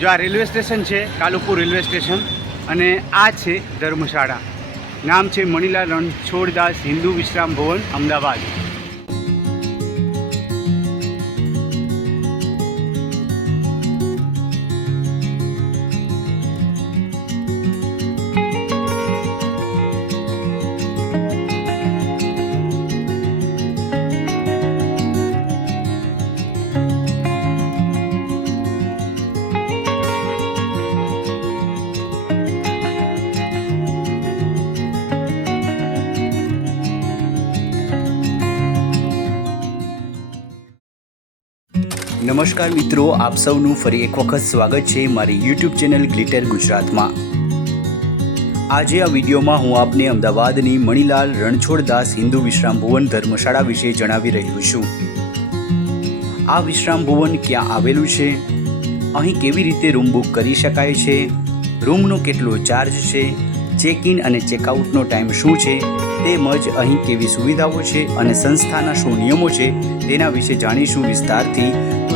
જો આ railway station છે, કાલુપુર રેલવે સ્ટેશન, અને આ છે ધર્મશાળા. નામ છે મણિલાલ રણછોડદાસ હિન્દુ વિશ્રામ ભવન, અમદાવાદ. નમસ્કાર મિત્રો, આપ સૌનું ફરી એક વખત સ્વાગત છે મારી યુટ્યુબ ચેનલ ગ્લિટર ગુજરાતમાં. આજે આ વિડીયોમાં હું આપને અમદાવાદની મણિલાલ રણછોડદાસ હિન્દુ વિશ્રામ ભુવન ધર્મશાળા વિશે જણાવી રહ્યો છું. આ વિશ્રામ ભુવન ક્યાં આવેલું છે? અહીં કેવી રીતે રૂમ બુક કરી શકાય છે? રૂમનો કેટલો ચાર્જ છે? ચેક ઇન અને ચેકઆઉટનો ટાઈમ શું છે? તેમજ અહીં કેવી સુવિધાઓ છે અને સંસ્થાના શું નિયમો છે? તેના વિશે જાણીશું વિસ્તારથી.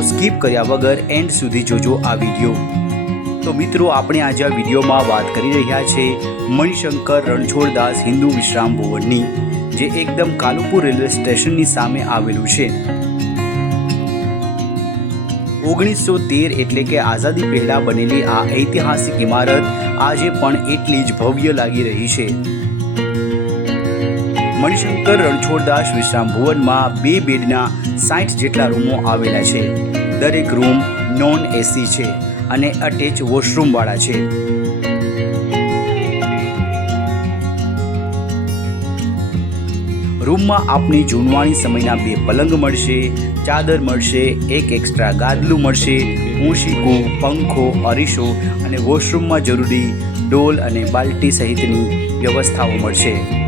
સ્કીપ કર્યા વગર એન્ડ સુધી જોજો આ વીડિયો. તો મિત્રો, આપણે આજે આ વિડીયોમાં વાત કરી રહ્યા છે મણિશંકર રણછોડદાસ હિન્દુ વિશ્રામ ભુવનની, જે એકદમ કાલુપુર રેલવે સ્ટેશનની સામે આવેલું છે. ઓગણીસો તેર એટલે કે આઝાદી પહેલા બનેલી આ ઐતિહાસિક ઇમારત આજે પણ એટલી જ ભવ્ય લાગી રહી છે. મણિશંકર રણછોડદાસ વિશ્રામ ભુવનમાં બે બેડના સાઠ જેટલા રૂમો આવેલા છે. દરેક રૂમ નોન એસી છે અને અટેચ વોશરૂમવાળા છે. રૂમમાં આપને જૂનવાણી સમયના બે પલંગ મળશે, ચાદર મળશે, એક એક્સ્ટ્રા ગાદલું મળશે ઊંશીકું પંખો, અરીસો અને વોશરૂમમાં જરૂરી ડોલ અને બાલ્ટી સહિતની વ્યવસ્થાઓ મળશે.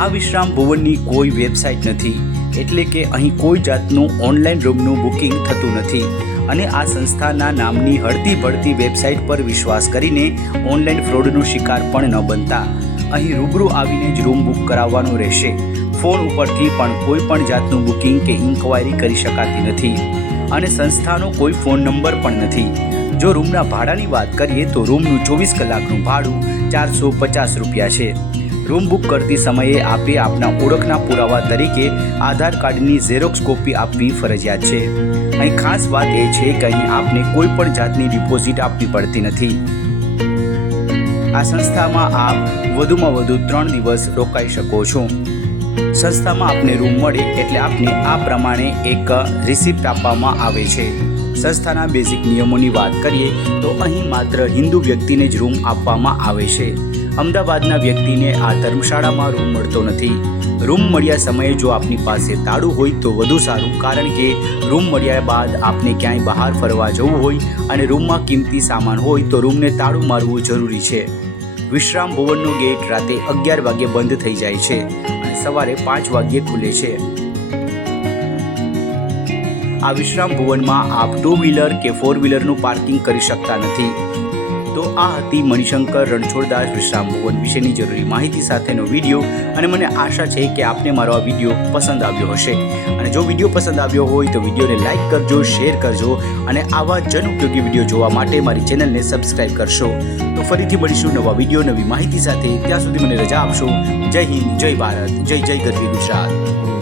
આ વિશ્રામ ભુવનની કોઈ વેબસાઇટ નથી, એટલે કે અહીં કોઈ જાતનું ઓનલાઈન રૂમનું બુકિંગ થતું નથી. અને આ સંસ્થાના નામની હળતી ભળતી વેબસાઇટ પર વિશ્વાસ કરીને ઓનલાઈન ફ્રોડનો શિકાર પણ ન બનતા. અહીં રૂબરૂ આવીને જ રૂમ બુક કરાવવાનો રહેશે. ફોન ઉપરથી પણ કોઈ પણ જાતનું બુકિંગ કે ઇન્ક્વાયરી કરી શકાતી નથી. અને સંસ્થાનો કોઈ ફોન નંબર પણ નથી. જો રૂમના ભાડાની વાત કરીએ તો રૂમનું ચોવીસ કલાકનું ભાડું ચારસો પચાસ રૂપિયા છે. રૂમ બુક કરતી સમયે આપે આપના ઓળખના પુરાવા તરીકે આધાર કાર્ડની ઝેરોક્સ કોપી આપવી ફરજિયાત છે. અહીં ખાસ વાત એ છે કે અહીં આપને કોઈ પણ જાતની ડિપોઝિટ આપવી પડતી નથી. આ સંસ્થામાં આપ વધુમાં વધુ ત્રણ દિવસ રોકાઈ શકો છો. સંસ્થામાં આપને રૂમ મળે એટલે આપને આ પ્રમાણે એક રિસિપ્ટ આપવામાં આવે છે. સંસ્થાના બેઝિક નિયમોની વાત કરીએ તો અહીં માત્ર હિન્દુ વ્યક્તિને જ રૂમ આપવામાં આવે છે. અમદાવાદના વ્યક્તિને આ ધર્મશાળામાં રૂમ મળતો નથી. રૂમ મળ્યા સમયે જો આપની પાસે તાળું હોય તો વધુ સારું, કારણ કે રૂમ મળ્યા બાદ આપને ક્યાંય બહાર ફરવા જવું હોય અને રૂમમાં કિંમતી સામાન હોય તો રૂમને તાળું મારવું જરૂરી છે. વિશ્રામ ભુવનનો ગેટ રાતે અગિયાર વાગ્યે બંધ થઈ જાય છે અને સવારે પાંચ વાગ્યે ખુલે છે. આ વિશ્રામ ભુવનમાં આપ ટુ વ્હીલર કે ફોર વ્હીલરનું પાર્કિંગ કરી શકતા નથી. તો આ હતી મણિશંકર રણછોડદાસ વિશ્રામ ભુવન વિશેની જરૂરી માહિતી સાથેનો વીડિયો અને મને આશા છે કે આપને મારો આ વીડિયો પસંદ આવ્યો હશે. અને જો વીડિયો પસંદ આવ્યો હોય તો વિડીયોને લાઇક કરજો, શેર કરજો અને આવા જન ઉપયોગી વીડિયો જોવા માટે મારી ચેનલને સબસ્ક્રાઇબ કરશો. તો ફરીથી મળીશું નવા વીડિયો, નવી માહિતી સાથે. ત્યાં સુધી મને રજા આપશો. જય હિન્દ, જય ભારત, જય જય ગરવી ગુજરાત.